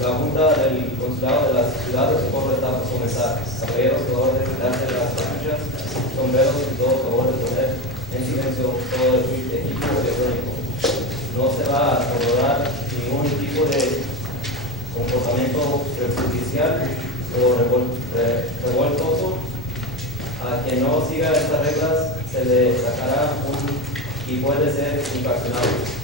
La Junta del Consulado de las Ciudades por etapas comenzar. Caballeros, por orden de darse las capuchas, sombreros y todo favor de poner en silencio todo el equipo electrónico. No se va a tolerar ningún tipo de comportamiento prejudicial o revoltoso. A quien no siga estas reglas se le sacará y puede ser infraccionado.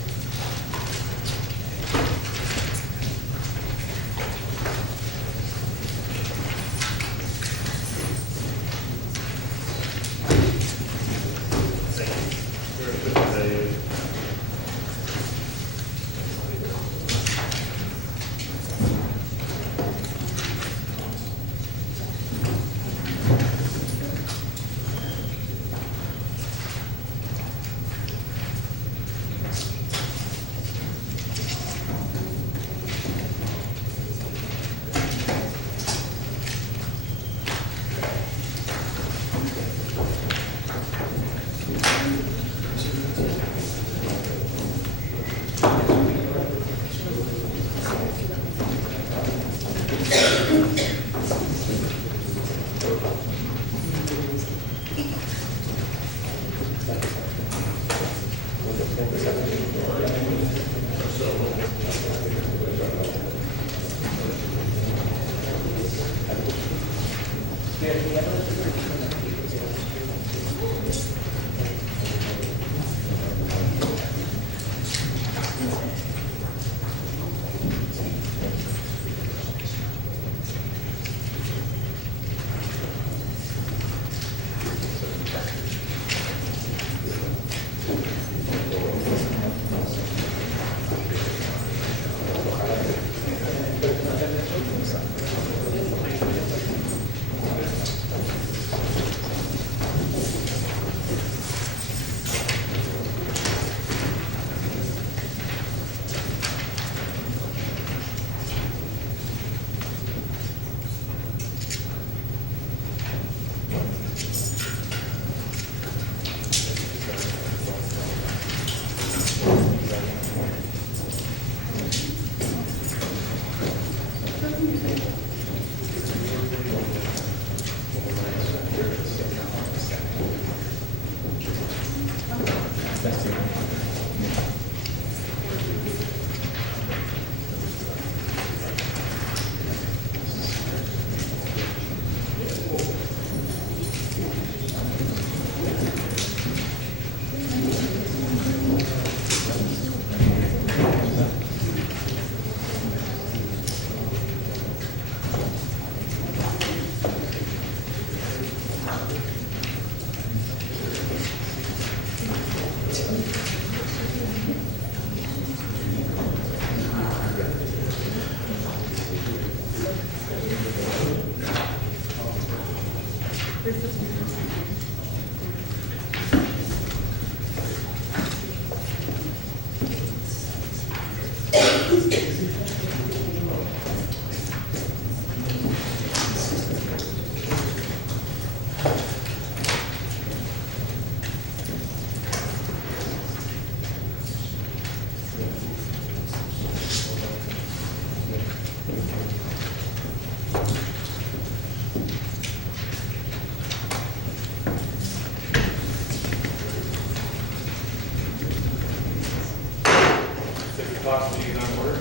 o'clock meeting on order.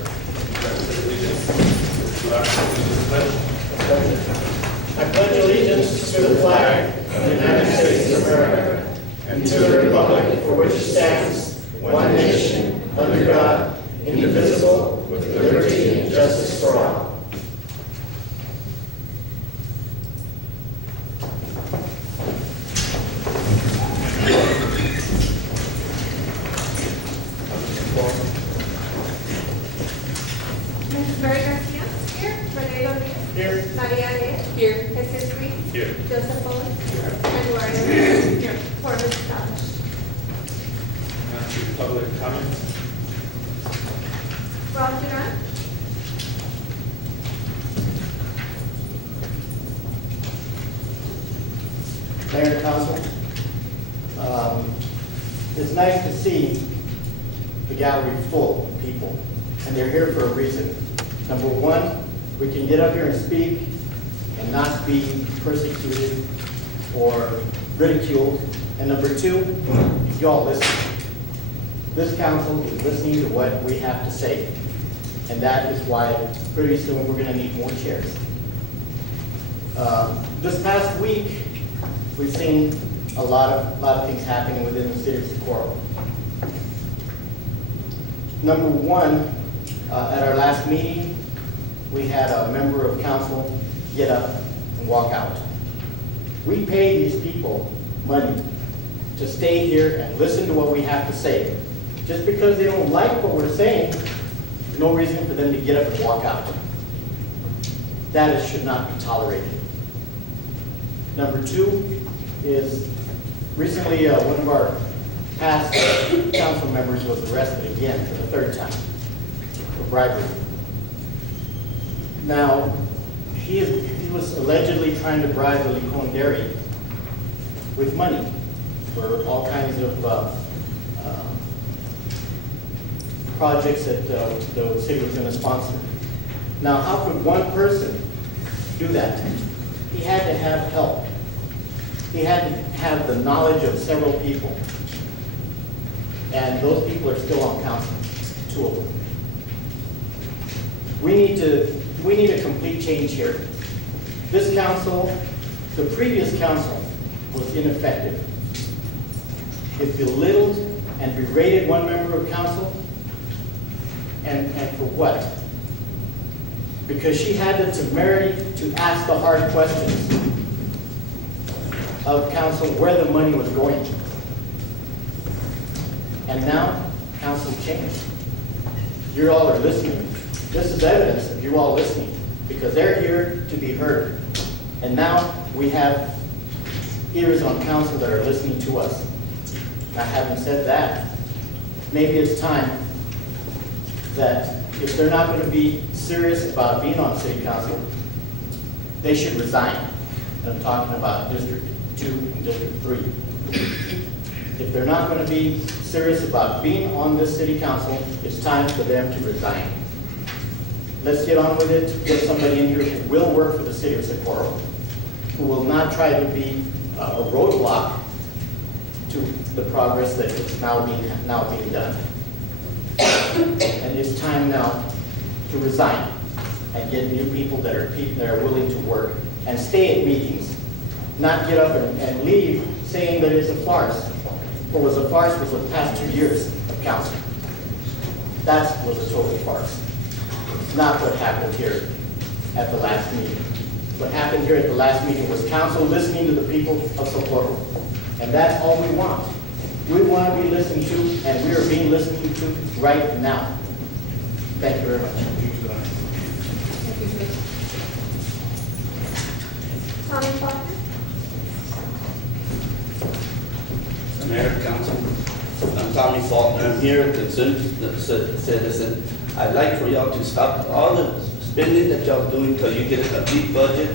Allegiance to the pledge. I pledge allegiance to the flag of the United States of America and to the republic for which it stands, one nation, under God, indivisible, with liberty and justice for all. Mrs. Mary Garcia. Here. Rene Rodriguez. Here. Maria Reyes. Here. Jesus Reed. Here. Joseph Bowen. Eduardo Reyes. Here. Quorum is established. Now to public comments. Rob Duran. Mayor and Council, it's nice to see the gallery full of people, and they're here for a reason. Number one, we can get up here and speak and not be persecuted or ridiculed. And number two, you all listen. This council is listening to what we have to say, and that is why pretty soon we're going to need more chairs. This past week, we've seen a lot of things happening within the city of Socorro. Number one, at our last meeting, we had a member of council get up and walk out. We pay these people money to stay here and listen to what we have to say. Just because they don't like what we're saying, there's no reason for them to get up and walk out. That should not be tolerated. Number two is recently one of our past council members was arrested again for the third time for bribery. Now, he was allegedly trying to bribe the Licon Dairy with money for all kinds of projects that the city was going to sponsor. Now, how could one person do that? He had to have help. He had to have the knowledge of several people. And those people are still on council, two of them. We need a complete change here. This council, the previous council, was ineffective. It belittled and berated one member of council, and for what? Because she had the temerity to ask the hard questions of council where the money was going. And now, council changed. You all are listening. This is evidence of you all listening, because they're here to be heard. And now we have ears on council that are listening to us. Now, having said that, maybe it's time that if they're not going to be serious about being on city council, they should resign. And I'm talking about District 2 and District 3. If they're not going to be serious about being on this city council, it's time for them to resign. Let's get on with it, get somebody in here who will work for the city of Socorro, who will not try to be a roadblock to the progress that is now being done. And it's time now to resign and get new people that are willing to work and stay at meetings, not get up and leave saying that it's a farce. What was a farce was the past 2 years of council. That was a total farce. Not what happened here at the last meeting. What happened here at the last meeting was council listening to the people of Socorro. And that's all we want. We want to be listened to, and we are being listened to right now. Thank you very much. Tommy Faulkner. Mayor, Council, I'm Tommy Faulkner. I'm here, citizen. I'd like for y'all to stop all the spending that y'all doing till you get a complete budget.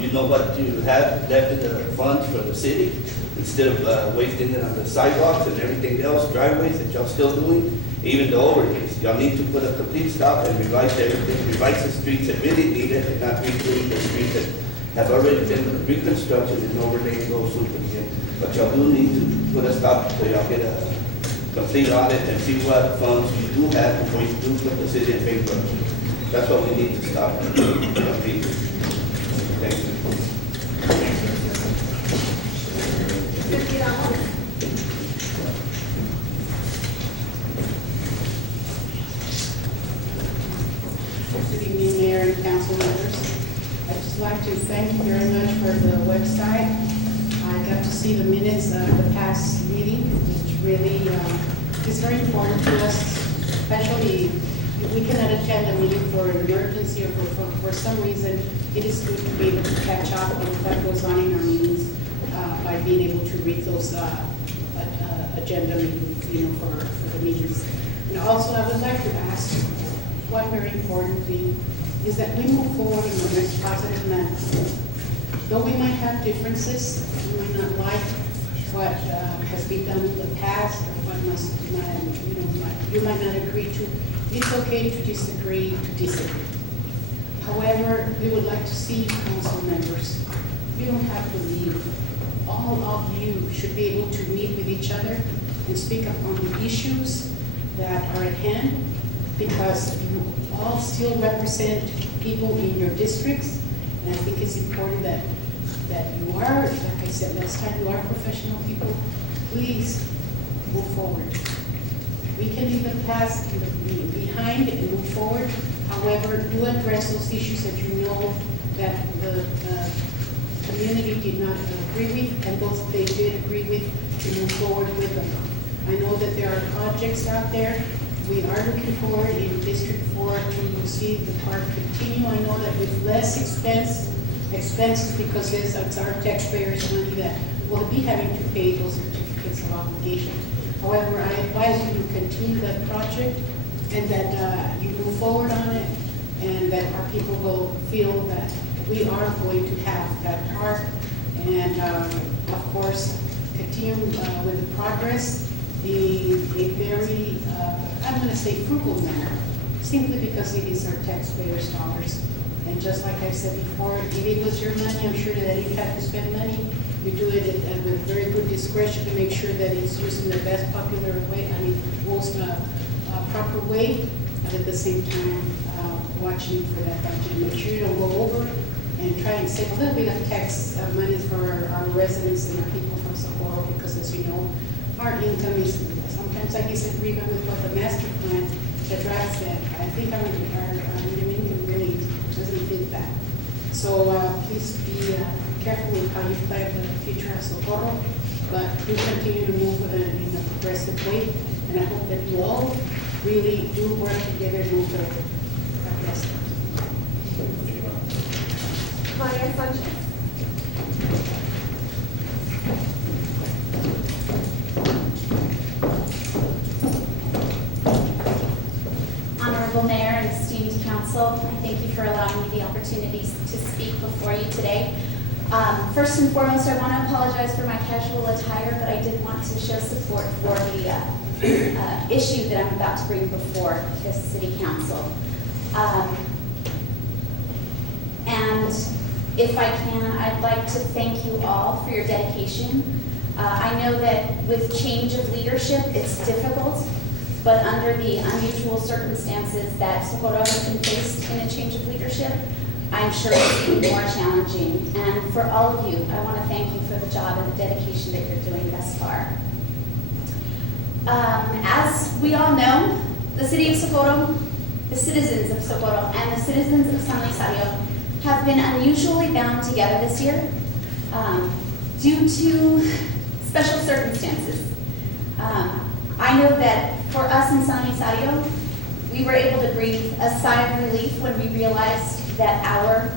You know what you have left in the funds for the city, instead of wasting it on the sidewalks and everything else, driveways that y'all still doing, even the overlays. Y'all need to put a complete stop and revise everything, revise the streets that really need it, and not redoing the streets that have already been reconstructed and overlaid those again. But y'all do need to put a stop until y'all get a complete audit and see what funds you do have before you do put the city in bankruptcy. That's what we need to stop completely. Thank you. Trustee Ramos. Good evening, Mayor and council members. I'd just like to thank you very much for the website. I got to see the minutes of the past meeting, which really is very important to us, especially if we cannot attend a meeting for an emergency or for some reason. It is good to be able to catch up on what goes on in our meetings by being able to read those agenda meetings, for the meetings. And also, I would like to ask one very important thing is that we move forward in the most positive manner. Though we might have differences, we might not like what has been done in the past, or what you might not agree to. It's okay to disagree, However, we would like to see council members. You don't have to leave. All of you should be able to meet with each other and speak up on the issues that are at hand, because you all still represent people in your districts, and I think it's important that you are, like I said last time, you are professional people. Please move forward. We can leave the past behind and move forward. However, do address those issues that you know that the community did not agree with, and those they did agree with, to move forward with them. I know that there are projects out there. We are looking forward in District 4 to see the park continue. I know that with less expenses, because it's our taxpayers' money that will be having to pay those certificates of obligation. However, I advise you to continue that project and that you move forward on it, and that our people will feel that we are going to have that park, and of course, continue with the progress in a very, I'm going to say frugal manner, simply because it is our taxpayers' dollars. And just like I said before, if it was your money, I'm sure that if you have to spend money, you do it with very good discretion to make sure that it's used in the best popular way, most proper way, and at the same time, watching for that budget. Make sure you don't go over and try and save a little bit of tax money for our residents and our people from Socorro, because as you know, our income is, sometimes I disagree with what the master plan that drafts that. I think our income really doesn't fit that. So please be careful with how you plan the future of Socorro, but we continue to move in a progressive way, and I hope that you all really do work together and move forward. God bless you. Maria Sanchez. Honorable Mayor and esteemed council, I thank you for allowing me the opportunity to speak before you today. First and foremost, I want to apologize for my casual attire, but I did want to show support for the issue that I'm about to bring before the City Council. And if I can, I'd like to thank you all for your dedication. I know that with change of leadership, it's difficult, but under the unusual circumstances that Socorro has been faced in a change of leadership, I'm sure it's even more challenging. And for all of you, I want to thank you for the job and the dedication that you're doing thus far. As we all know, the City of Socorro, the citizens of Socorro, and the citizens of San Luis have been unusually bound together this year due to special circumstances. I know that for us in San Luis, we were able to breathe a sigh of relief when we realized that our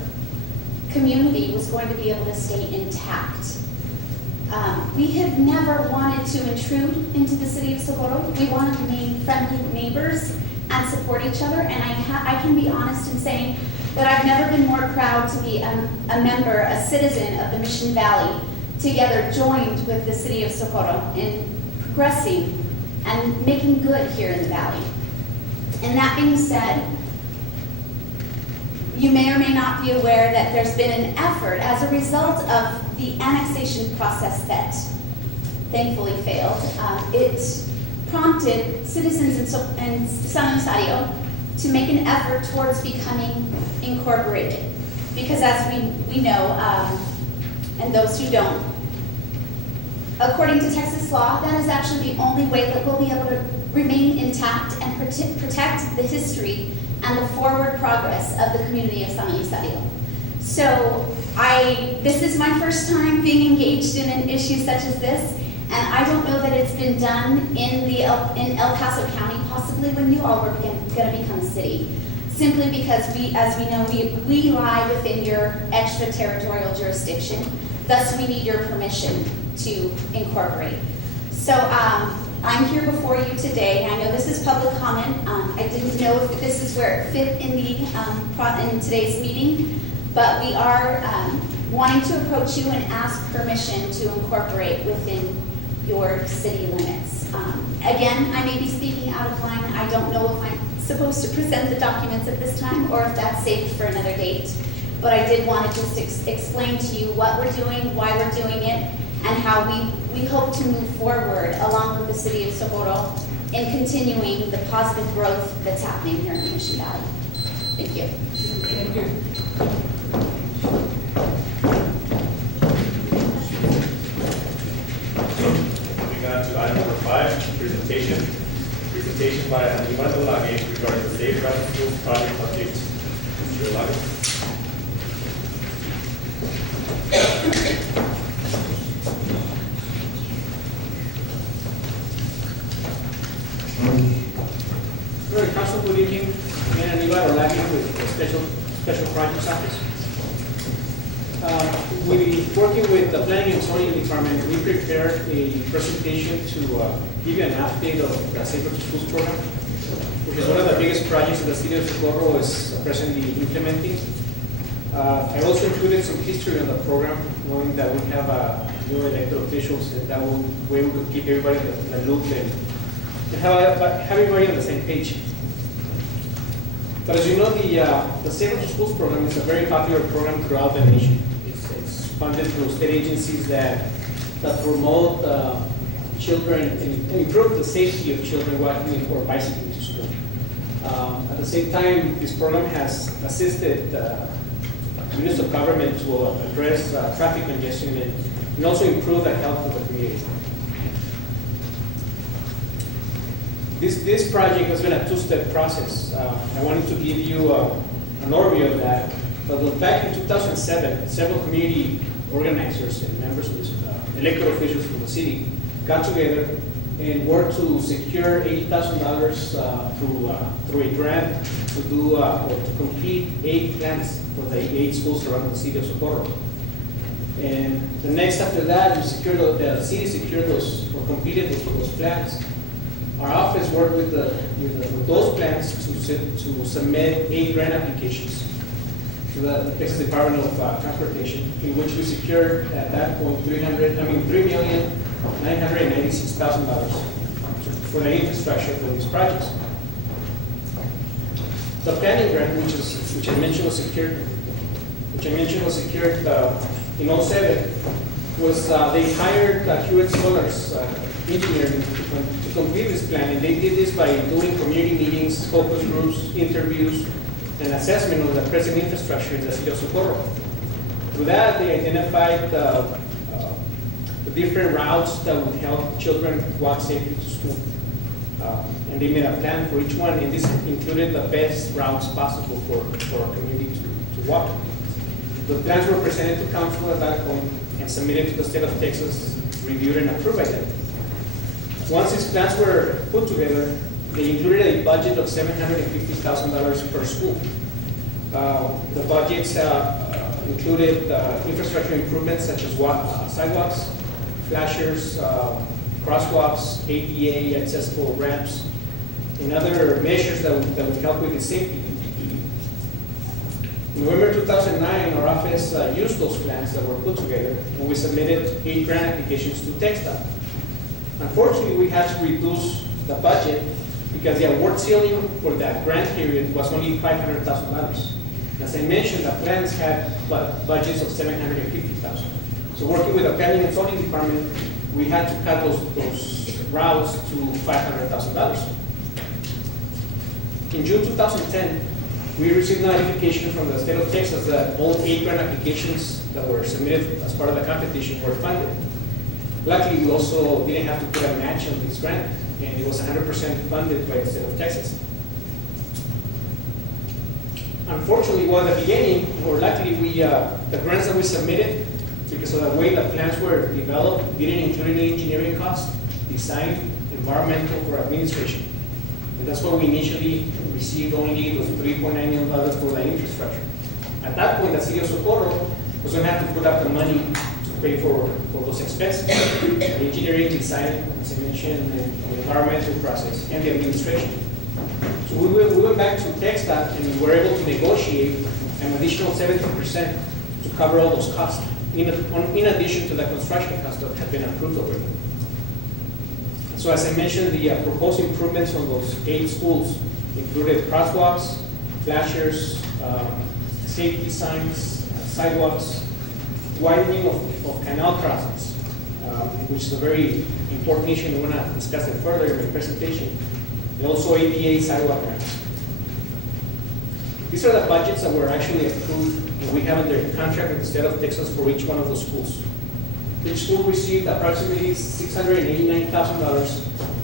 community was going to be able to stay intact. We have never wanted to intrude into the City of Socorro. We want to remain friendly neighbors and support each other, and I can be honest in saying that I've never been more proud to be a member, a citizen of the Mission Valley, together joined with the City of Socorro in progressing and making good here in the Valley. And that being said, you may or may not be aware that there's been an effort as a result of the annexation process that thankfully failed. It prompted citizens in San Luis to make an effort towards becoming incorporated. Because as we know, and those who don't, according to Texas law, that is actually the only way that we'll be able to remain intact and protect the history and the forward progress of the community of San Luis. So this is my first time being engaged in an issue such as this, and I don't know that it's been done in El Paso County, possibly when you all were going to become a city, simply because as we know, we lie within your extraterritorial jurisdiction, thus we need your permission to incorporate. So I'm here before you today. I know this is public comment. I didn't know if this is where it fit in in today's meeting, but we are wanting to approach you and ask permission to incorporate within your city limits. Again, I may be speaking out of line. I don't know if I'm supposed to present the documents at this time or if that's saved for another date. But I did want to just explain to you what we're doing, why we're doing it, and how we hope to move forward along with the city of Socorro in continuing the positive growth that's happening here in Mission Valley. Thank you. Thank you. Moving on to item number 5, presentation. Presentation by Aníbal Olage regarding the Safe Route to Schools project update. Mr. Olage. Hello, Council, good evening. I'm Aníbal Olage with the Special Projects Office. We working with the Planning and Zoning Department. We prepared a presentation to give you an update of the Safer to Schools program, which is one of the biggest projects that the city of Socorro is presently implementing. I also included some history on the program, knowing that we have new elected officials, and that way we could keep everybody in the loop and have everybody on the same page. But as you know, the Safer to Schools program is a very popular program throughout the nation. It's funded through state agencies that promote children and improve the safety of children walking or bicycling to school. At the same time, this program has assisted units of government to address traffic congestion and also improve the health of the community. This project has been a two-step process. I wanted to give you an overview of that. But back in 2007, several community organizers and members of this, elected officials from the city got together and worked to secure $80,000 through a grant to do or to complete 8 plans for the 8 schools around the city of Socorro. And the next after that, the city secured those or completed those plans. Our office worked with those plans to submit 8 grant applications to the Texas Department of Transportation, in which we secured at that point $3,996,000 for the infrastructure for these projects. The planning grant, which I mentioned was secured in 2007, was they hired Hewitt Scholars engineering to complete this plan, and they did this by doing community meetings, focus groups, interviews, and assessment of the present infrastructure in the city of Socorro. Through that, they identified the different routes that would help children walk safely to school. And they made a plan for each one, and this included the best routes possible for our community to walk. The plans were presented to council at that point and submitted to the state of Texas, reviewed and approved by them. Once these plans were put together, they included a budget of $750,000 per school. The budgets included infrastructure improvements such as sidewalks, flashers, crosswalks, ADA accessible ramps, and other measures that would help with the safety. In November 2009, our office used those plans that were put together, and we submitted 8 grant applications to TxDOT. Unfortunately, we had to reduce the budget because the award ceiling for that grant period was only $500,000. As I mentioned, the plans had budgets of $750,000. So working with the Planning and Zoning Department, we had to cut those routes to $500,000. In June 2010, we received notification from the state of Texas that all 8 grant applications that were submitted as part of the competition were funded. Luckily, we also didn't have to put a match on this grant, and it was 100% funded by the state of Texas. Unfortunately, well, at the beginning, or luckily, the grants that we submitted, because of the way the plans were developed, didn't include any engineering costs, design, environmental, or administration. And that's why we initially received only those $3.9 million for the infrastructure. At that point, the city of Socorro was going to have to put up the money to pay for those expenses, the engineering, design, as I mentioned, and the environmental process, and the administration. So we went back to TxDOT and we were able to negotiate an additional 70% to cover all those costs, in addition to the construction costs that had been approved already. So as I mentioned, the proposed improvements on those 8 schools included crosswalks, flashers, safety signs, sidewalks, widening of canal crossings, which is a very important issue, and I want to discuss it further in my presentation, and also ADA sidewalk ramps. These are the budgets that were actually approved, and we have under contract with the state of Texas for each one of those schools. Each school received approximately $689,000,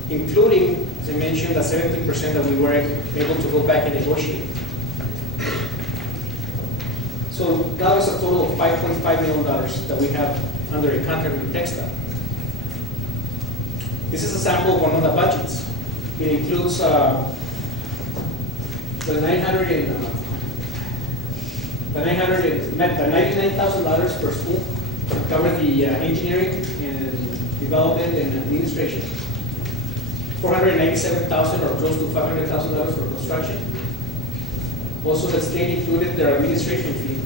including, as I mentioned, the 17% that we were able to go back and negotiate. So that was a total of $5.5 million that we have under a contract with TxDOT. This is a sample of one of the budgets. It includes the $99,000 per school to cover the engineering and development and administration. $497,000 or close to $500,000 for construction. Also, the state included their administration fee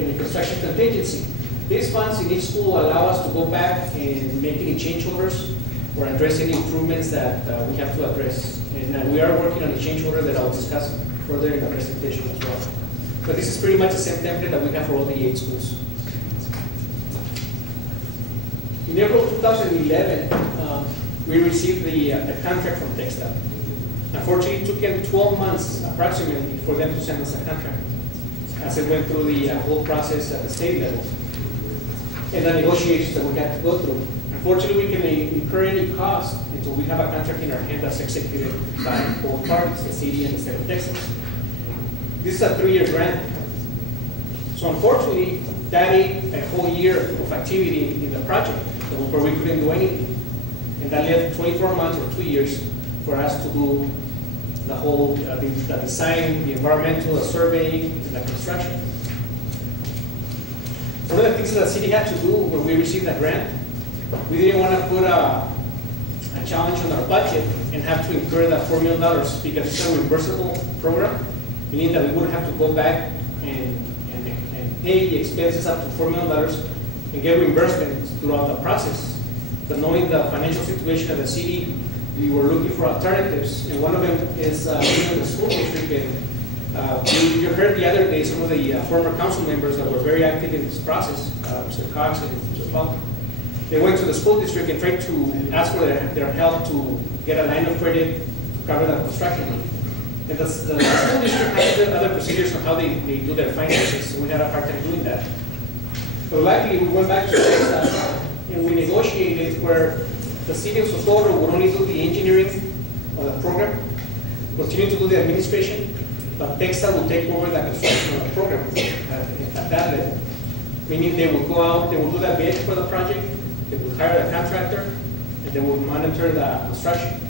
and the construction contingency. These funds in each school allow us to go back and make any change orders or address any improvements that we have to address. And we are working on a change order that I'll discuss further in the presentation as well. But this is pretty much the same template that we have for all the 8 schools. In April 2011, we received the contract from TxDOT. Unfortunately, it took them 12 months approximately for them to send us a contract, as it went through the whole process at the state level and the negotiations that we had to go through. Unfortunately, we can incur any cost until we have a contract in our hand that's executed by both parties, the city and the state of Texas. This is a 3-year grant. So unfortunately, that ate a whole year of activity in the project where we couldn't do anything. And that left 24 months or 2 years for us to do the whole, the design, the environmental, the surveying, and the construction. One of the things that the city had to do when we received the grant, we didn't want to put a challenge on our budget and have to incur that $4 million because it's a reimbursable program, meaning that we would have to go back and pay the expenses up to $4 million and get reimbursements throughout the process. But knowing the financial situation of the city, we were looking for alternatives, and one of them is being in the school district. And you heard the other day some of the former council members that were very active in this process, Mr. Cox and Mr. Plum. They went to the school district and tried to ask for their help to get a line of credit to cover the construction money. And the school district has other procedures on how they do their finances, so we had a hard time doing that. But luckily, we went back to Texas and we negotiated where the city of Socorro would only do the engineering of the program, continue to do the administration, but TxDOT will take over the construction of the program at that level. Meaning they will go out, they will do the bid for the project, they will hire the contractor, and they will monitor the construction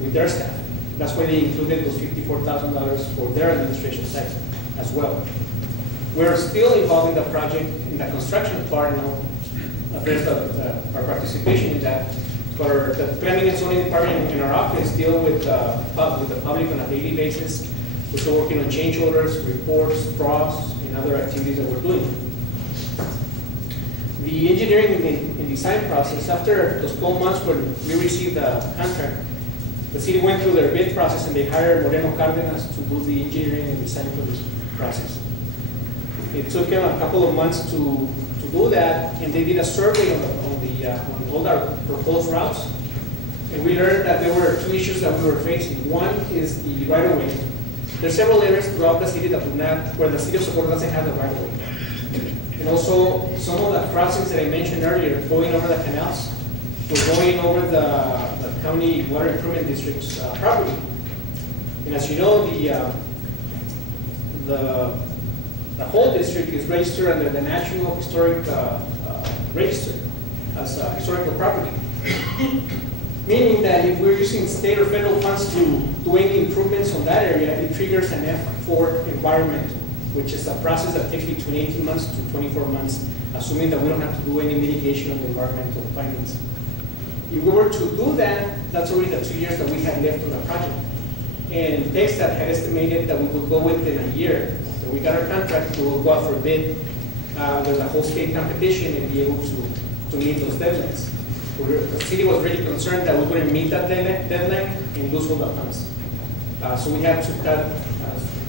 with their staff. That's why they included those $54,000 for their administration side as well. We're still involved in the project, in the construction part, and I'll address our participation in that. But the planning and zoning department in our office deal with the public on a daily basis. We're still working on change orders, reports, draws, and other activities that we're doing. The engineering and design process, after those 12 months when we received the contract, the city went through their bid process and they hired Moreno Cardenas to do the engineering and design for this process. It took them a couple of months to do that, and they did a survey on the on all our proposed routes. And we learned that there were two issues that we were facing. One is the right of way. There's several areas throughout the city that do not, where the city of Socorro doesn't have the right of way. And also, some of the crossings that I mentioned earlier, going over the canals, we're going over the county water improvement district's property. And as you know, the whole district is registered under the National Historic Register as historical property. Meaning that if we're using state or federal funds to do any improvements on that area, it triggers an F4 environment, which is a process that takes between 18 months to 24 months, assuming that we don't have to do any mitigation of the environmental findings. If we were to do that, that's already the 2 years that we had left on the project. And TxDOT had estimated that we would go within a year. So we got our contract, we will go out for bid with a whole state competition and be able to meet those deadlines. The city was really concerned that we wouldn't meet that deadline and lose all the funds. So we had to cut,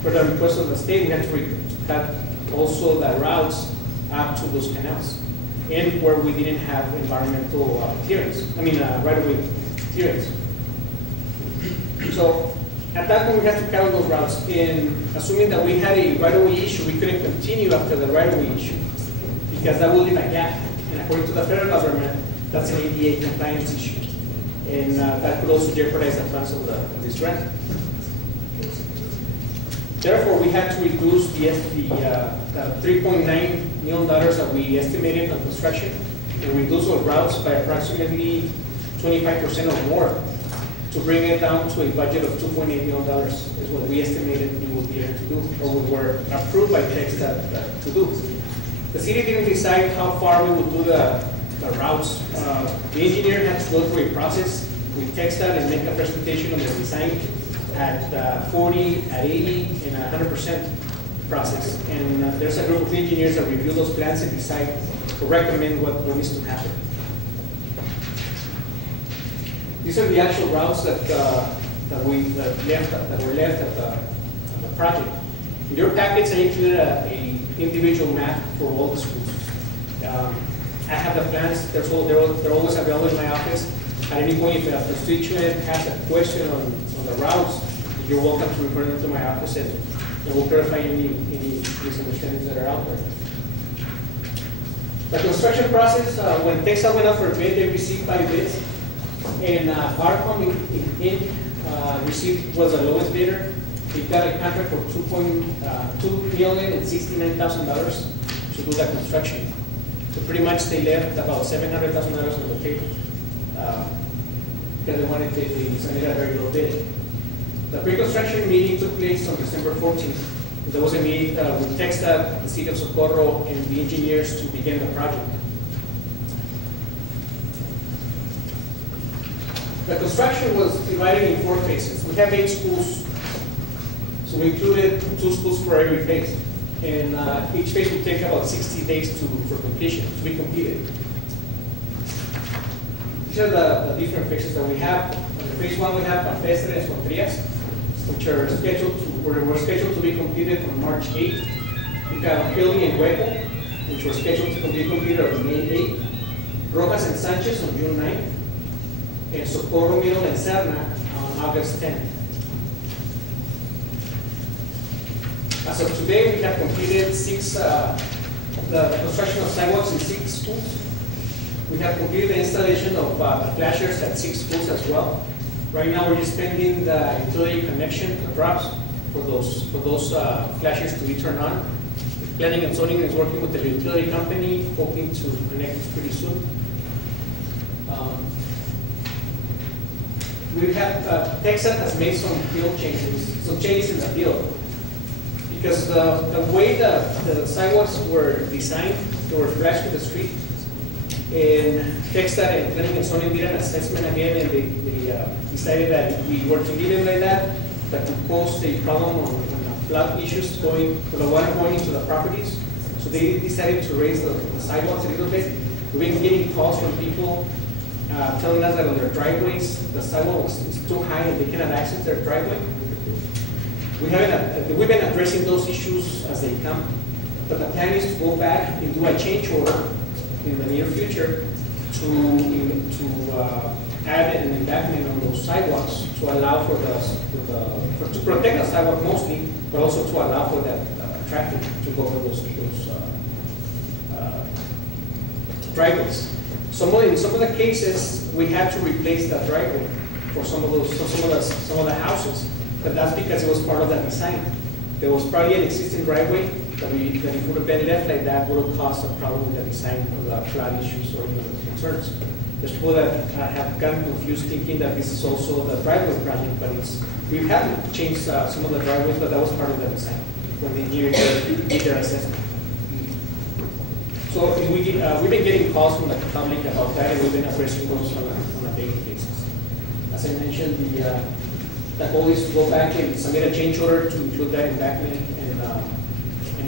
for the request of the state, we had to cut also the routes up to those canals and where we didn't have environmental clearance, right-of-way clearance. So at that point, we had to cut those routes. And assuming that we had a right-of-way issue, we couldn't continue after the right-of-way issue because that would leave a gap. And according to the federal government, that's an ADA compliance issue. And that could also jeopardize the funds of this grant. Therefore, we had to reduce the $3.9 million that we estimated on construction and reduce those routes by approximately 25% or more to bring it down to a budget of $2.8 million is what we estimated we would be able to do, or we were approved by TxDOT to do. The city didn't decide how far we would do the routes. The engineer had to go through a process with TxDOT and make a presentation on the design at 40, at 80, and 100% process. And there's a group of engineers that review those plans and decide to recommend what needs to happen. These are the actual routes that were left at the project. In your packets, I included a individual map for all the schools. I have the plans, they're always available in my office. At any point, if a constituent has a question on the routes, you're welcome to refer them to my office and we'll clarify any misunderstandings that are out there. The construction process, when TxDOT went out for bid, they received 5 bids. And Barcom was the lowest bidder. They got a contract for $2,069,000 to do that construction. So pretty much they left about $700,000 on the table because they wanted to submit a very low bid. The pre-construction meeting took place on December 14th. There was a meeting with TxDOT, the City of Socorro, and the engineers to begin the project. The construction was divided in 4 phases. We have 8 schools, so we included 2 schools for every phase. And each phase would take about 60 days for completion, to be completed. These are the different phases that we have. On phase 1, we have Campestre and Escondrias, which were scheduled to be completed on March 8th. We have Pili and Hueco, which were scheduled to be completed on May 8th. Rojas and Sanchez on June 9th. And Socorro Middle and Serna on August 10th. As of today, we have completed the construction of sidewalks in 6 schools. We have completed the installation of the flashers at 6 schools as well. Right now, we're just pending the utility connection drops for those flashers to be turned on. Planning and zoning is working with the utility company, hoping to connect pretty soon. We have, TxDOT has made some changes in the field. Because the way the sidewalks were designed, they were flush with the street. And TxDOT and Planning and Zoning did an assessment again, and they decided that if we were to leave it like that would pose a problem on flood issues the water going into the properties. So they decided to raise the sidewalks a little bit. We've been getting calls from people telling us that on their driveways, the sidewalk is too high and they cannot access their driveway. We've been addressing those issues as they come, but the plan is to go back and do a change order in the near future add an embankment on those sidewalks to allow to protect the sidewalk mostly, but also to allow for that traffic to go over those driveways. In some of the cases, we had to replace that driveway for some of the houses, but that's because it was part of the design. There was probably an existing driveway that if it would have been left like that, would have caused a problem with the design of the flood issues or even concerns. There's people that have gotten confused thinking that this is also the driveway project, but we've had to change some of the driveways, but that was part of the design when the engineer did their assessment. So we've been getting calls from the public about that, and we've been addressing those on a daily basis. As I mentioned, the goal is to go back and submit a change order to include that embankment and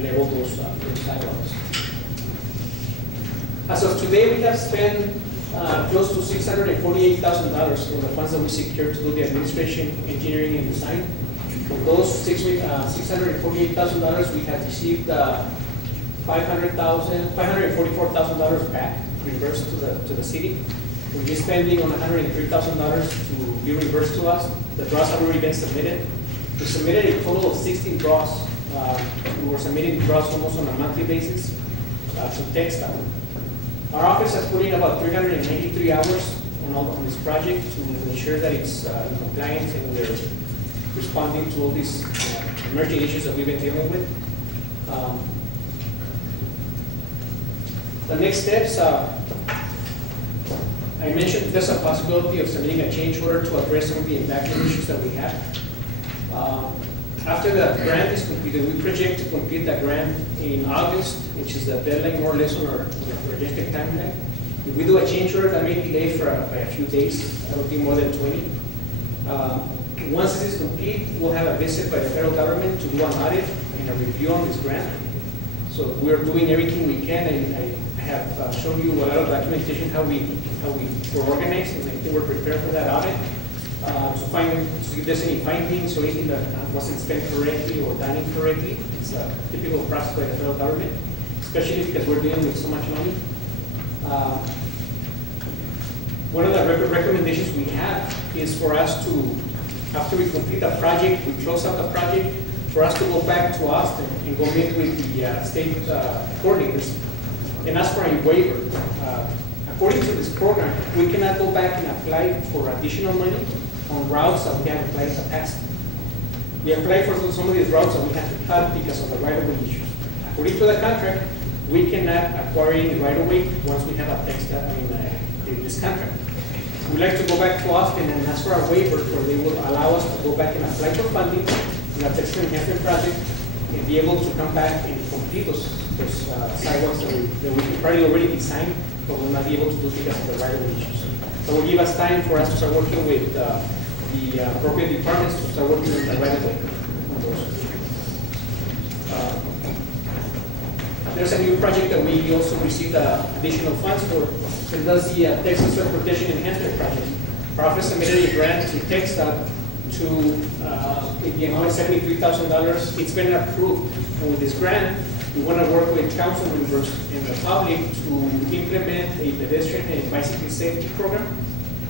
level those sidewalks. As of today, we have spent close to $648,000 on the funds that we secured to do the administration, engineering, and design. Of those $648,000, we have received $544,000 back, reversed to the city. We're just spending on $103,000 to be reversed to us. The draws have already been submitted. We submitted a total of 16 draws. We were submitting draws almost on a monthly basis to TechStop. Our office has put in about 393 hours on this project to ensure that it's in compliance and we're responding to all these emerging issues that we've been dealing with. The next steps, I mentioned there's a possibility of submitting a change order to address some of the embankment issues that we have. After the grant is completed, we project to complete the grant in August, which is the deadline more or less on our projected timeline. If we do a change order, that may delay by a few days. I don't think more than 20. Once this is complete, we'll have a visit by the federal government to do an audit and a review on this grant. So we're doing everything we can, and I have shown you a lot of documentation how we were organized, and I think we're prepared for that audit. To see if there's any findings or anything that wasn't spent correctly or done incorrectly. It's a typical process by the federal government, especially because we're dealing with so much money. One of the recommendations we have is for us to, after we complete the project, we close out the project, for us to go back to Austin and go meet with the state coordinators and ask for a waiver. According to this program, we cannot go back and apply for additional money on routes that we have applied in the past. We applied for some of these routes that we had to cut because of the right-of-way issues. According to the contract, we cannot acquire any right-of-way once we have this contract. We'd like to go back to Austin and ask for a waiver where they will allow us to go back and apply for funding in a textile enhancement project and be able to come back and complete those sidewalks that we probably already designed, but will not be able to do because of the right-of-way issues. That will give us time for us to start working with the appropriate departments to start working with the right-of-way. There's a new project that we also received additional funds for, and that's the Texas Transportation Enhancement Project. Our office submitted a grant to TechStop to the amount of $73,000. It's been approved. And with this grant, we want to work with council members and the public to implement a pedestrian and bicycle safety program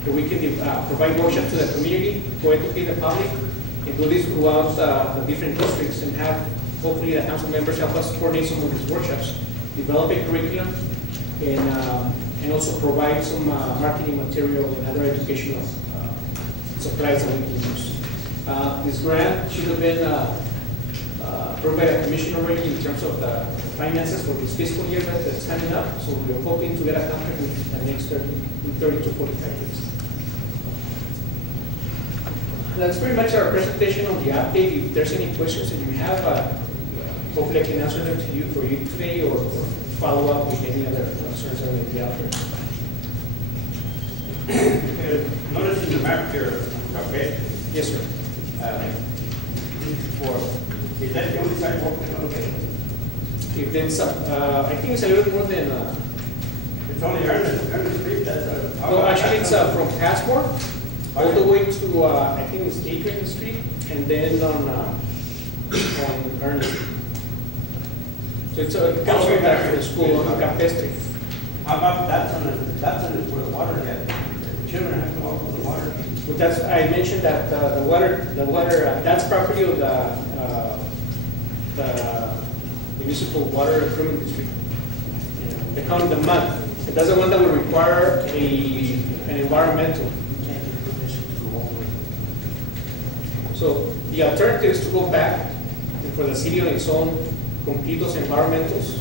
where we can provide workshops to the community, go educate the public, and do this throughout the different districts and have hopefully the council members help us coordinate some of these workshops, develop a curriculum, and also provide some marketing material and other educational supplies that we can use. This grant should have been approved by the commission already in terms of the finances for this fiscal year that's coming up. So we're hoping to get a contract within the next 30 to 45 days. That's pretty much our presentation on the update. If there's any questions that you have, hopefully I can answer them to you for you today or follow up with any other concerns that may be out there. Notice in the map here, okay? Yes, sir. Is that the only sidewalk that's okay? If then I think it's a little more than. It's only Ernest Street, that's No, actually it's from Passmore all the way to I think it's Adrian Street and then on Ernest. So it's comes right back to the school on Campestre. How about that's on where the water is? The children have to walk with the water. But that's, I mentioned that the water, that's property of the municipal water improvement district. They count the mud. And that's the one that would require an environmental. So the alternative is to go back and for the city on its own, complete those environmentals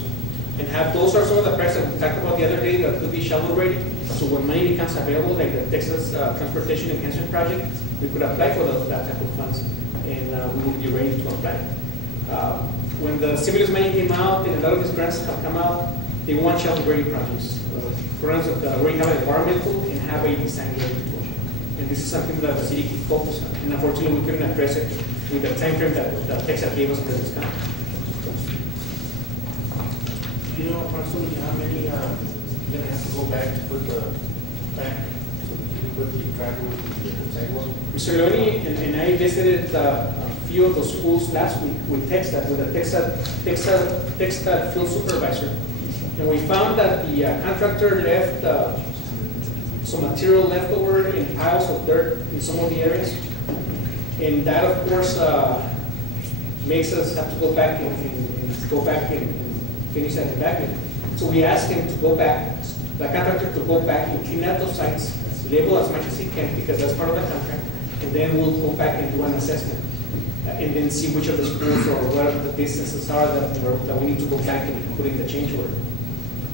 and have, those are some of the prices that we talked about the other day that could be shovel ready. So when money becomes available, like the Texas Transportation Enhancement Project, we could apply for that type of funds and we will be ready to apply. When the stimulus money came out and a lot of these grants have come out, they want shovel ready projects. For instance, where you have an environmental and have a design ready to go. And this is something that the city can focus on. And unfortunately, we couldn't address it with the time frame that Texas gave us in the discount. Do you know approximately how many, you're gonna have to go back to put the back, so that you can put the driveway with the sidewalk? Mr. Leone and I visited a few of the schools last week with TxDOT, with the TxDOT field supervisor. And we found that the contractor left some material left over in piles of dirt in some of the areas. And that, of course, makes us have to go back and finish that embankment. So we asked him to go back, the contractor to go back and clean out those sites, label as much as he can, because that's part of the contract. And then we'll go back and do an assessment. And then see which of the schools or what the businesses are that we need to go back and put in the change order.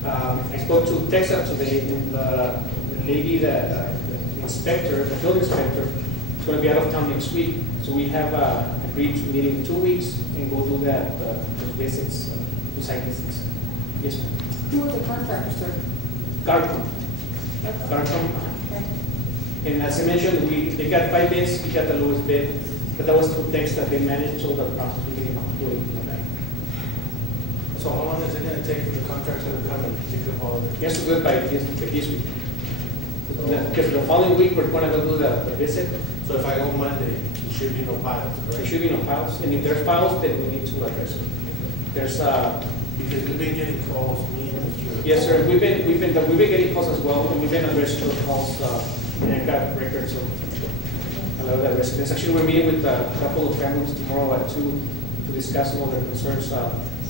I spoke to TxDOT today, and the lady, the inspector, the building inspector, is going to be out of town next week. So we have agreed to meet in 2 weeks and go do that, those visits, site visits. Yes, ma'am. Who was the contractor, sir? Garcom. And as I mentioned, they got 5 bids, we got the lowest bid, but that was through TxDOT. They managed all the process we didn't do it. So how long is it gonna take for the contractor to come and pick up all of it? Yes, we'll do it by this week. Because the following week, we're going to go do the visit. So if I go Monday, there should be no piles, There right? should be no files, and if there's files, then we need to address it. There's, Because we've been getting calls, me and Mr. yes, sir, we've been getting calls as well, and we've been addressing those calls, and I got records of a lot of the residents. Actually, we're meeting with a couple of families tomorrow at 2 to discuss some of their concerns.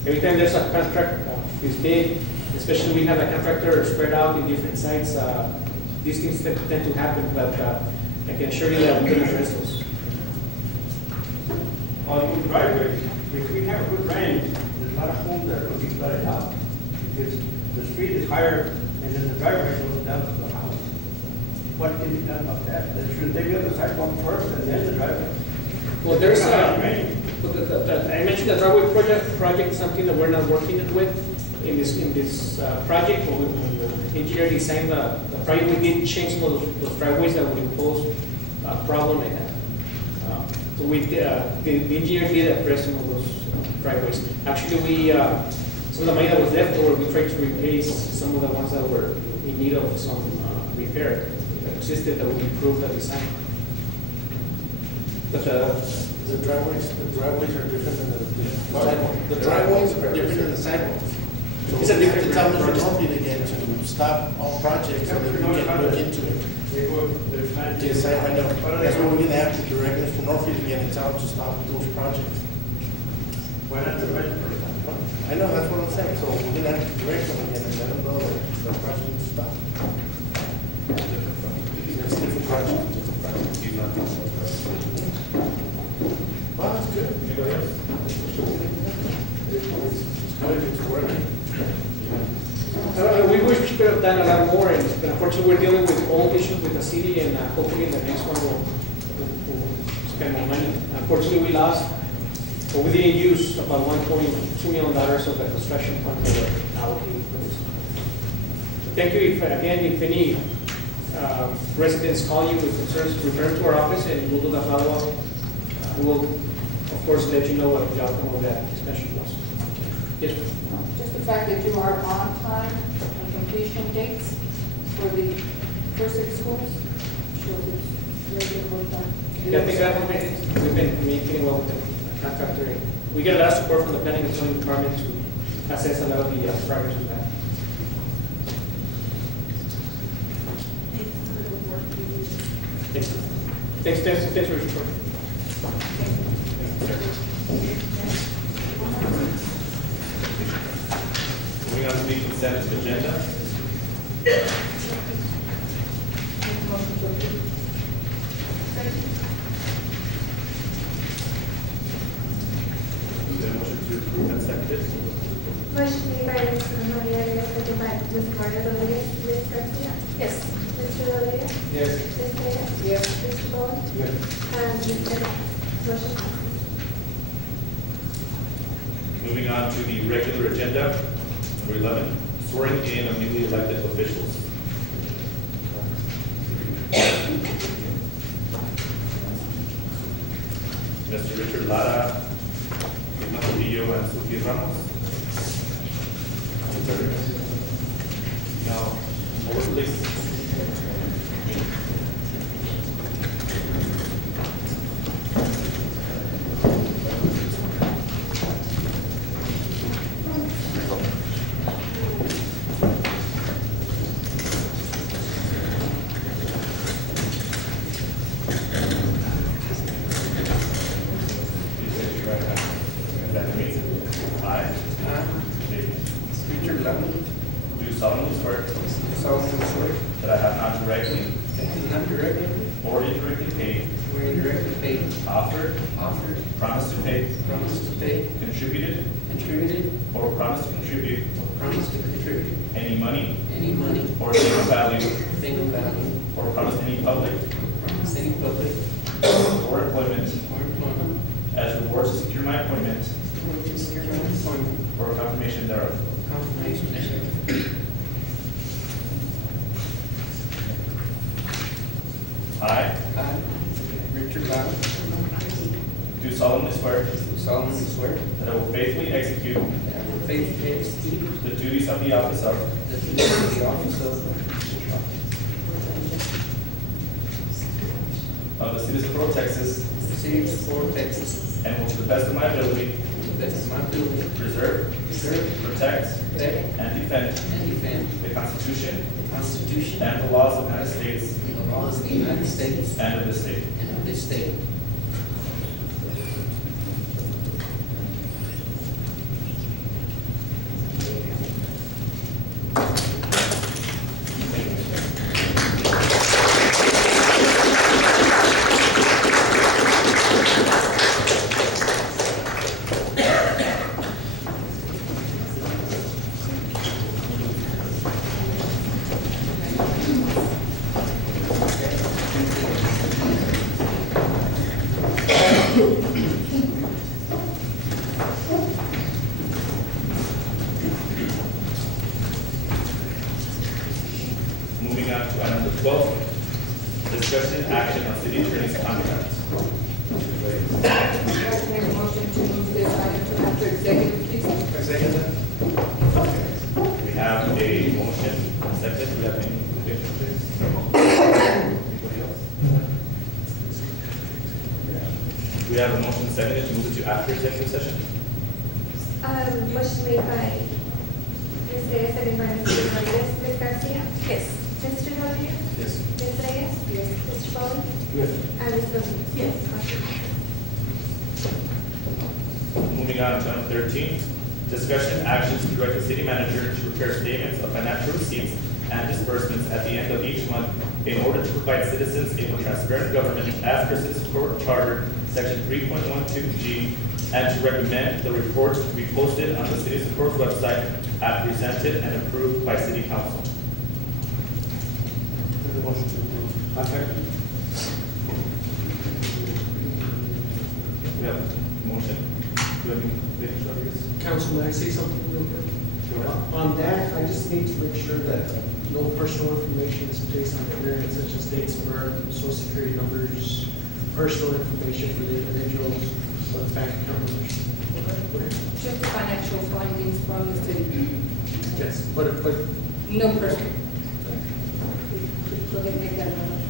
Every time there's a contract, this big, especially we have a contractor spread out in different sites, these things tend to happen, but I can assure you that we can address those. On the driveway, if we have a good rain, there's a lot of homes that are looking flooded out. Because the street is higher and then the driveway goes down to the house. What can be done about that? Should they build the sidewalk first and then the driveway? Well, there's, It's not raining. I mentioned the driveway project is something that we're not working with in this project. When the engineer designed the project, we did change some of those driveways that would impose a problem in that. So the engineer did address some of those driveways. Actually, some of the money that was left over, we tried to replace some of the ones that were in need of some repair that existed that would improve the design. But The driveways are different than the sidewalks. The driveways are different than the sidewalks. So It's a we have to different tell Mr. project. Norfield again to stop all projects so that we can look into it. They go, there's not. Yes, I know. That's why we're gonna have to direct Mr. Norfield again and tell him to stop those projects. Why not the rest first? I know, that's what I'm saying. So we're gonna have to direct him again and let him know that the project needs to stop. It's different projects, different projects. Well, that's good. Anybody else? It's good, it's working. we wish we could have done a lot more, and unfortunately, we're dealing with old issues with the city, and hopefully in the next one we'll spend more money. Unfortunately, we lost, but we didn't use about $1.2 million of the construction fund that were allocated for this. Thank you. If any residents call you with concerns, return to our office, and we'll do the follow-up. We will, of course, let you know what the outcome of that inspection was. Yes, ma'am. Just the fact that you are on time and completion dates for the first 6 schools shows it's very good work done. Yeah, I think that we've been communicating well with the contractor. We get a lot of support from the planning and zoning department to assess a lot of the progress we have. Thanks for your support. Moving on to the consent agenda. Is there a motion to approve and seconded? Motion made by Ms. Maria Reyes, second by Ms. Maria Rodriguez. Ms. Garcia. Yes. Mr. Rodriguez. Yes. Ms. Reyes. Yes. Mr. Bowman. Yes. And Ms. Pettit. Motion passes. Moving on to the regular agenda, number 11, swearing in of newly elected officials. Mr. Richard Lara, Irma Trujillo, and Sophie Ramos. Now, forward please. Please raise your right hand. Repeat after me. I, Richard Lamb, do solemnly swear solemnly swear that I have not directly that I have not directly or indirectly paid, or indirectly paid, offered, offered, promised to pay, promised to pay, contributed, contributed, or promised to contribute or promised to contribute any money any money or thing of value, thing of value, or promised any public or promised any public or employment or employment, as reward to secure my appointment or to secure my employment, or confirmation thereof. confirmation thereof. I I, Richard Lamb, do solemnly swear do solemnly swear that I will faithfully execute that I will faithfully execute the duties of the office of the duties of the office of the City of Socorro, Texas, the City of Socorro, Texas, and will to the best of my ability to the best of my ability preserve, preserve, protect, protect, and defend and defend the Constitution the Constitution and the laws of the United States and the laws of the United States and of this state. and of this state. Moving on to item number 12, discussion and action on city attorney's contracts. I'd like to make a motion to move this item to after executive, please. I second that. We have a motion, second, do we have any objections, please? Anybody else? We have a motion seconded to move it to after executive session. Motion made by Ms. Reyes, second by Mr. Rodriguez. Ms. Garcia. Yes. Mr. Rodriguez. Yes. Ms. Reyes. Yes. Mr. Bowman. Yes. And Ms. Rodriguez. Yes. Motion passes. Moving on to item 13, discussion actions to direct the city manager to prepare statements of financial receipts and disbursements at the end of each month in order to provide citizens a more transparent government as per City of Socorro Charter, section 3.12G, and to recommend the report to be posted on the City of Socorro's website as presented and approved by City Council. Make a motion to approve. I second. We have a motion. Do you have any additional ideas? Council, may I say something real quick? Go ahead. On that, I just need to make sure that no personal information is placed on there, such as dates of birth, social security numbers, personal information for the individuals, or the bank account numbers. Just the financial findings from the city. Yes, but No person. Go ahead and make that one.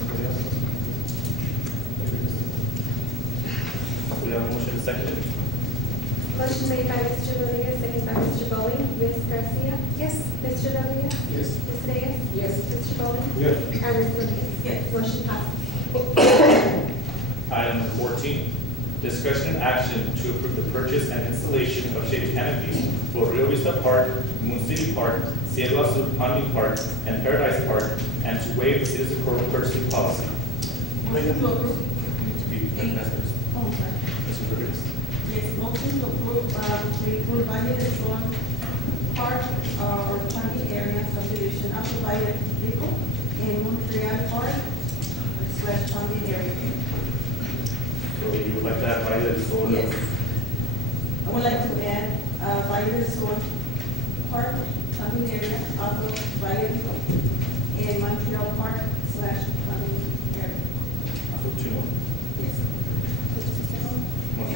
Anybody else? We have a motion seconded. Motion made by Mr. Rodriguez, second by Mr. Bowen. Ms. Garcia? Yes. Mr. Rodriguez? Yes. Ms. Reyes? Yes. Mr. Bowen? Yes. And Ms. Rodriguez? Yes. Motion passes. Item number 14, discussion and action to approve the purchase and installation of shade canopies for Rio Vista Park, Moon City Park, Cielo Azul Ponding Park, and Paradise Park, and to waive the City of Socorro purchasing policy. Motion to approve. Need to be recognized first. Oh, sorry. Mrs. Rodriguez. Yes, motion to approve, to include Valle del Sol Park, or funding area subdivision up to Valle Rico in Montreal Park, / funding area. So you would like to add Valle del Sol? Yes. I would like to add, Valle del Sol Park, funding area, also Valle Rico in Montreal Park / funding area. So two more. Yes.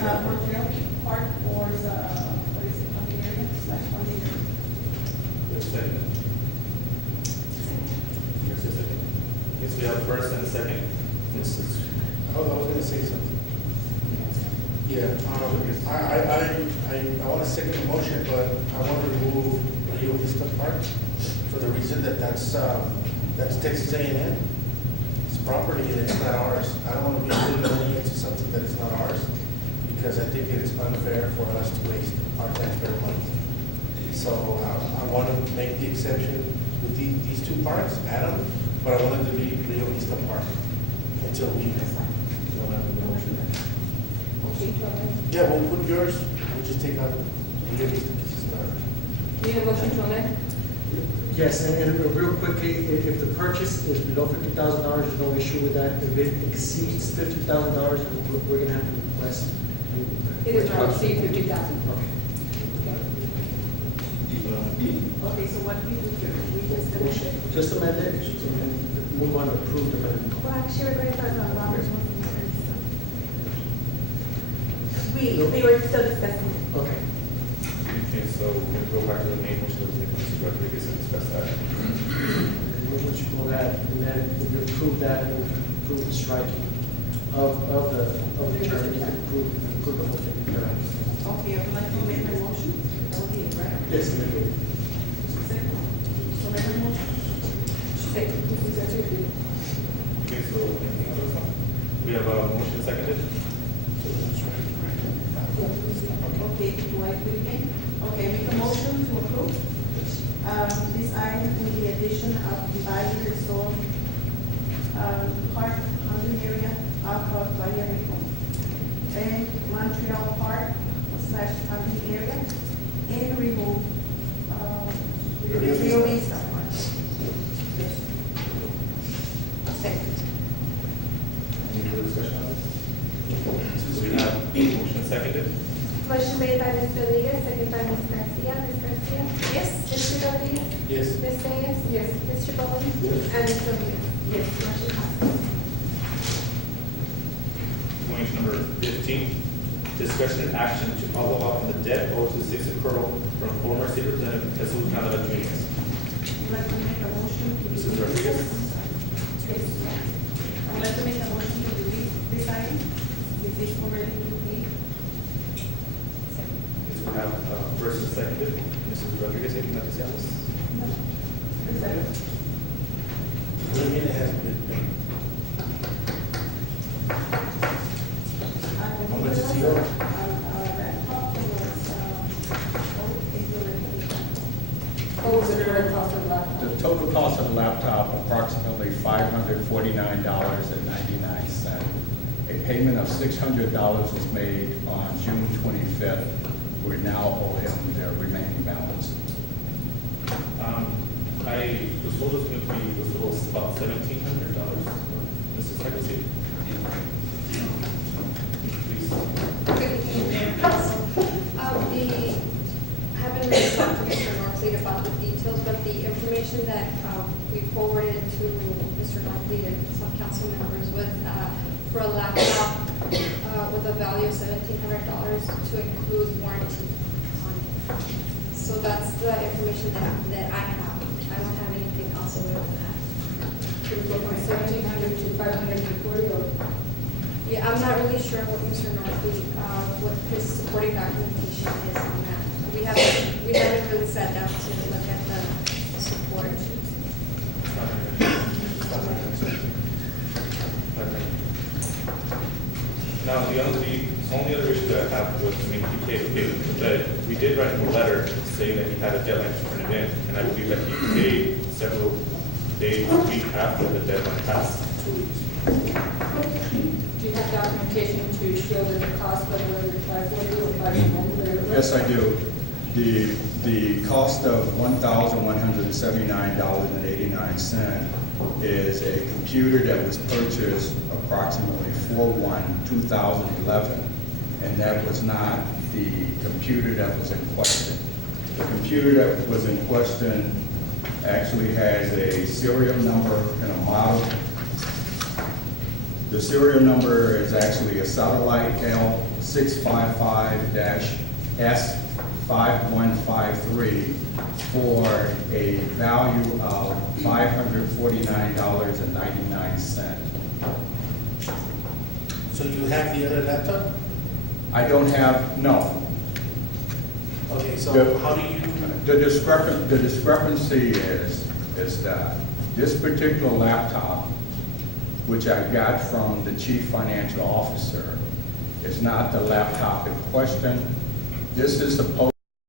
Montreal Park or the, what is it, funding area / funding area. Wait a second. Here's a second. Yes, we have first and a second. Mrs. I was gonna say something. Yeah, I want to second the motion, but I want to remove Rio Vista Park for the reason that that's Texas A&M. It's property and it's not ours. I don't want to be putting money into something that is not ours, because I think it's unfair for us to waste our taxpayer money. So I want to make the exception with these two parks, add them, but I want it to be Rio Vista Park until we don't have the motion. Okay, to amend. Yeah, we'll put yours, we'll just take out Rio Vista, because it's not ours. Need a motion to amend? Yes, and real quickly, if the purchase is below $50,000, there's no issue with that. If it exceeds $50,000, we're gonna have to request. It is not exceed 50,000. Okay. Okay, so what do we do here? We just amend it? Just amend it, and then move on to approved amendment. Well, actually, we're going to talk about Robert's rules of order, so. We were still discussing it. Okay. Okay, so we'll go back to the main motion that was made by Mrs. Rodriguez and discuss that. And we want you to go that, and then if you approve that, and approve the striking of the term, you can approve the whole thing. Okay, I would like to amend my motion. That would be it, right? Yes, ma'am. Second. So amend my motion. Second. Okay, so anything else? We have a motion seconded. Okay, do I do it again? Okay, make a motion to approve. This item with the addition of Valle del Sol, Park, funding area, out of Valle Rico. And Montreal Park / funding area, and remove, Rio Vista Park. Yes. Second. Any further discussion on this? So we have motion seconded. Motion made by Mr. Rodriguez, second by Ms. Garcia. Ms. Garcia? Yes. Mr. Rodriguez? Yes. Ms. Reyes? Yes. Mr. Bowen? Yes. And Ms. Rodriguez? Yes. Motion passes. Point number 15, discussion and action to follow up on the debt owed to the City of Socorro from former State Representative Jesus Canada Jr. I'd like to make a motion to Mrs. delete Rodriguez? this. Yes. I would like to make a motion to delete this item. This is already paid. Yes, we have first and seconded. Mrs. Rodriguez, anything like to say on this? What do you mean it hasn't been paid? How much is he owed? Laptop was, What was the total cost of the laptop? The total cost of the laptop, approximately $549.99. A payment of $600 was made on June 25th. We now owe him the remaining balance. I was told it was going to be about $1,700. Mrs. Secretary? Please. We haven't really talked to Mr. Norfleet about the details, but the information that we forwarded to Mr. Norfleet and some council members was for a laptop with a value of $1,700 to include warranty on it. So that's the information that I have. I don't have anything else other than that. Should we go from 1,700 to 540 or? Yeah, I'm not really sure what Mr. Norfleet, what his supporting documentation is on that. We haven't really sat down to look at the support. Now, the only other issue that I have was, that we did write him a letter saying that he had a deadline to turn it in, and I believe that he paid several days, a week after the deadline passed. 2 weeks. Do you have documentation to show that the cost, whether it's 540 or 500? Yes, I do. The cost of $1,179.89 is a computer that was purchased approximately 4/1/2011, and that was not the computer that was in question. The computer that was in question actually has a serial number and a model. The serial number is actually a Satellite L655-S5153 for a value of $549.99. So you have the other laptop? I don't have, no. Okay, so how do you? The discrepancy is that this particular laptop, which I got from the chief financial officer, is not the laptop in question. This is supposed